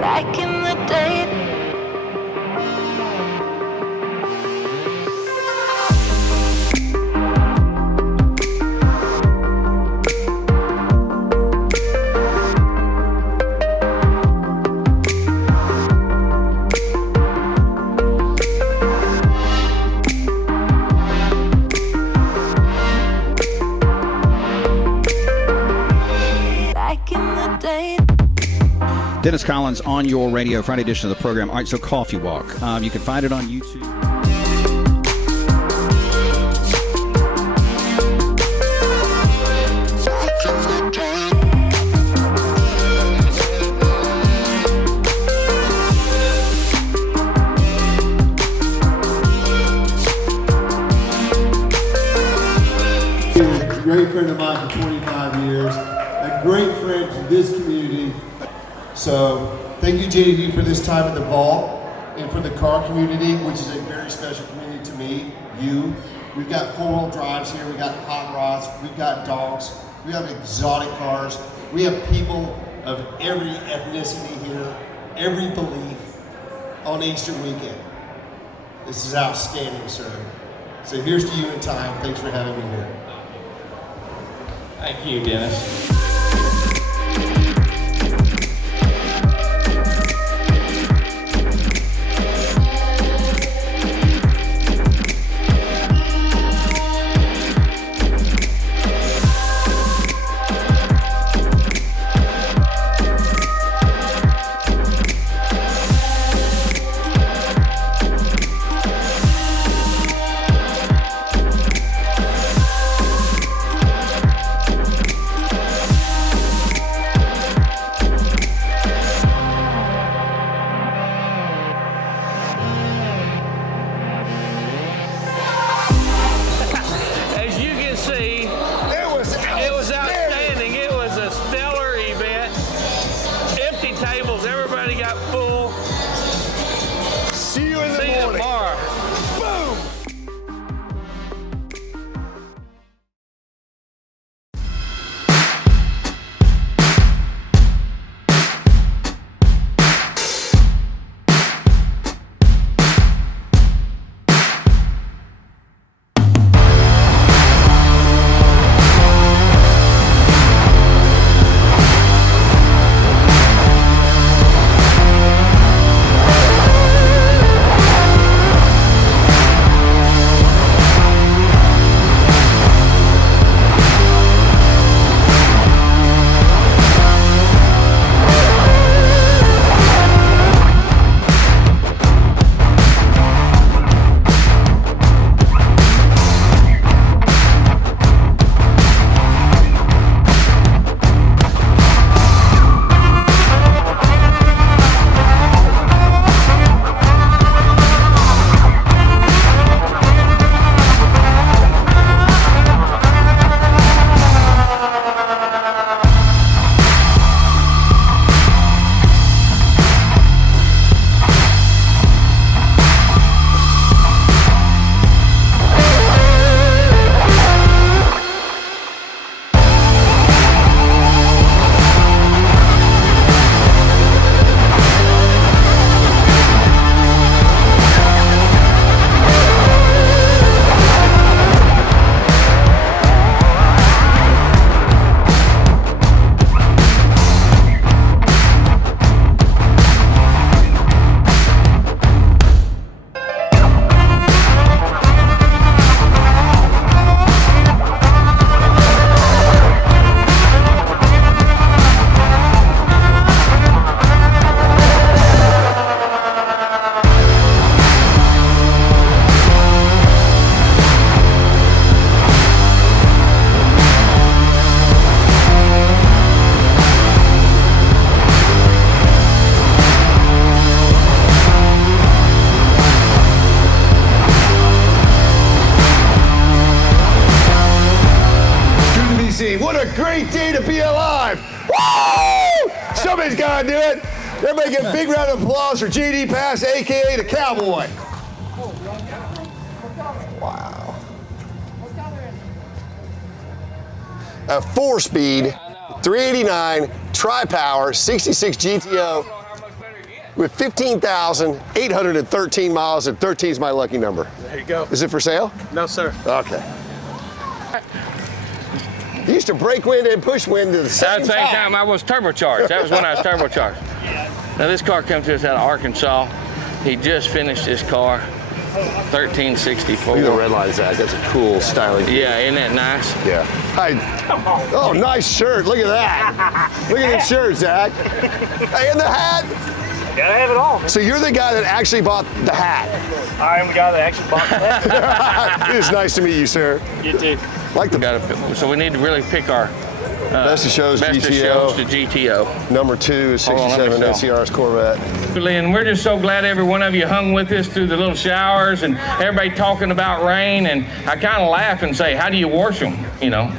Back in the day. Dennis Collins on your radio, Friday edition of the program. All right, so Coffee Walk. You can find it on YouTube. He was a great friend of mine for 25 years, a great friend to this community. So thank you, JD, for this time at the Vault and for the car community, which is a very special community to me, you. We've got four-wheel drives here, we've got hot rods, we've got dogs, we have exotic cars, we have people of every ethnicity here, every belief on Easter weekend. This is outstanding, sir. So here's to you in time. Thanks for having me here. Thank you, Dennis. What a great day to be alive! Woo! Somebody's got to do it. Everybody give a big round of applause for JD Pass, a.k.a. the Cowboy. Wow. A 4-speed, 389, tri-power, 66 GTO. with 15,813 miles, and 13 is my lucky number. There you go. Is it for sale? No, sir. Okay. You used to break wind and push wind at the At the same time, I was turbocharged. That was when I was turbocharged. Now this car comes to us out of Arkansas. He just finished this car, 1364. Look at the red line, Zach. That's a cool styling. Yeah, isn't that nice? Yeah. Hi. Oh, nice shirt. Look at that. Look at this shirt, Zach. Hey, and the hat. Gotta have it all, man. So you're the guy that actually bought the hat. I am the guy that actually bought that. It is nice to meet you, sir. You too. Like the So we need to really pick our best of shows, best GTO. of shows to GTO. Number 2 is Hold on, let me 67 SCR's Corvette. And we're just so glad every one of you hung with us through the little showers and everybody talking about rain. And I kind of laugh and say, how do you wash them? You know,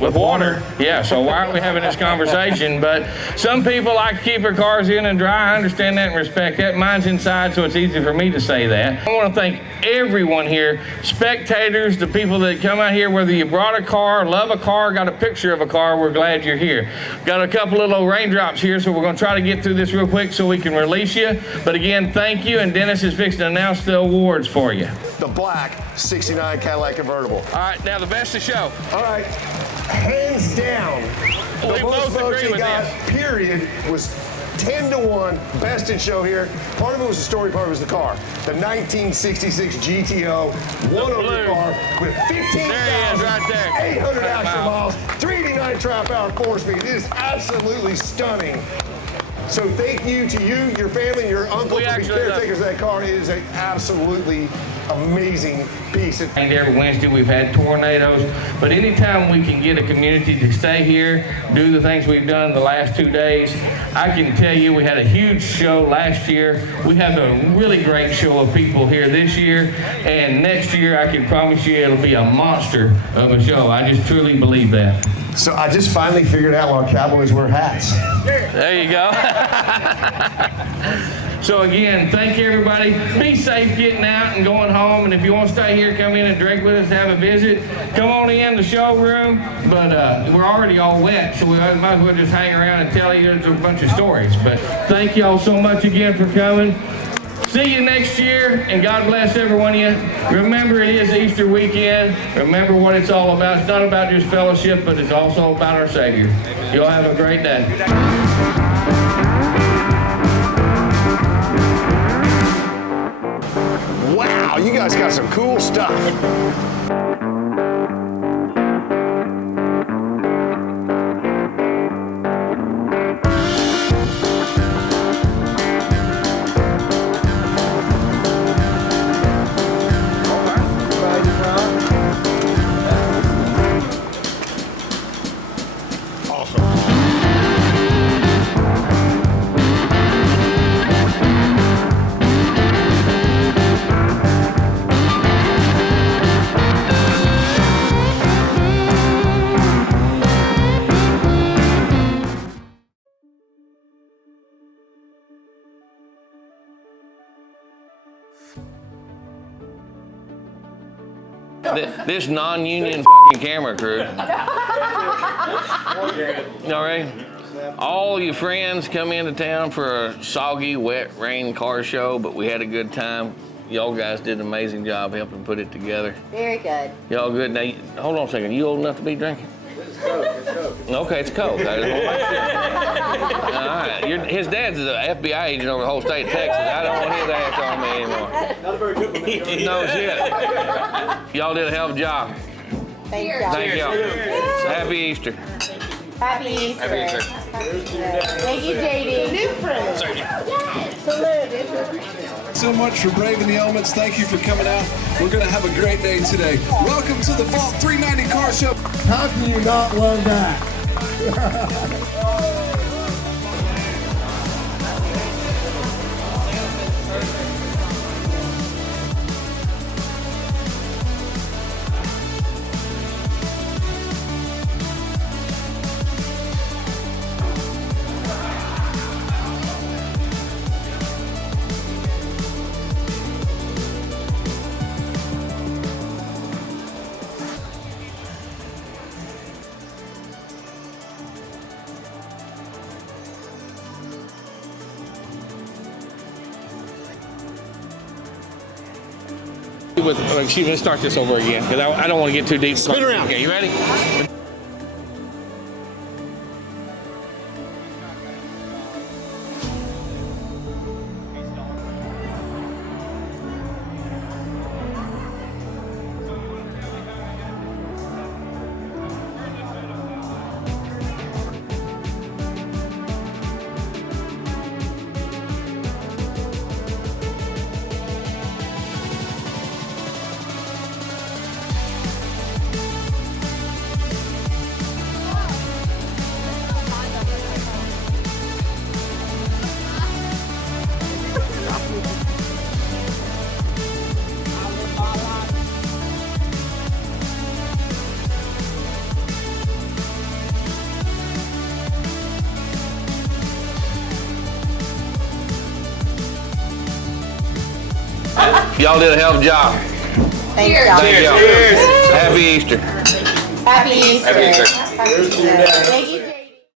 with water. Yeah, so why aren't we having this conversation? But some people like to keep their cars in and dry. I understand that and respect that. Mine's inside, so it's easy for me to say that. I want to thank everyone here, spectators, the people that come out here, whether you brought a car, love a car, got a picture of a car, we're glad you're here. Got a couple little raindrops here, so we're going to try to get through this real quick so we can release you. But again, thank you, and Dennis is fixing to announce the awards for you. The black 69 Cadillac convertible. All right, now the best of show. All right. Hands down, We the most both votes agree he with got, this. period, was 10-1, best in show here. Part of it was the story, part of it was the car. The 1966 GTO, one owner car with 15,800 actual miles, 389 trap hour core speed. It is absolutely stunning. So thank you to you, your family, and your uncle for being caretakers of that car. It is an absolutely amazing piece. And every Wednesday we've had tornadoes, but anytime we can get a community to stay here, do the things we've done the last 2 days, I can tell you we had a huge show last year. We have a really great show of people here this year, and next year I can promise you it'll be a monster of a show. I just truly believe that. So I just finally figured out why Cowboys wear hats. There you go. So again, thank you everybody. Be safe getting out and going home. And if you want to stay here, come in and drink with us, have a visit. Come on in the showroom. But we're already all wet, so we might as well just hang around and tell you a bunch of stories. But thank you all so much again for coming. See you next year, and God bless every one of you. Remember, it is Easter weekend. Remember what it's all about. It's not about just fellowship, but it's also about our Savior. Y'all have a great day. Wow, you guys got some cool stuff. This non-union fucking camera crew. All right. All your friends come into town for a soggy, wet, rain car show, but we had a good time. Y'all guys did an amazing job helping put it together. Very good. Y'all good? Now, hold on a second. You old enough to be drinking? Okay, it's Coke. All right. His dad's an FBI agent over the whole state of Texas. I don't want his ass on me anymore. Not a very good one. No shit. Y'all did a hell of a job. Thank y'all. Thank y'all. Happy Easter. Happy Easter. Happy Easter. Thank you, JD. New friend. Salute. So much for braving the elements. Thank you for coming out. We're going to have a great day today. Welcome to the Vault 390 Car Show. How can you not love that? with, excuse me, let's start this over again, because I don't want to get too deep. Spin around. Okay, you ready? Y'all did a hell of a job. Thank y'all. Thank y'all. Happy Easter. Happy Easter. Happy Easter. Happy Easter. Thank you.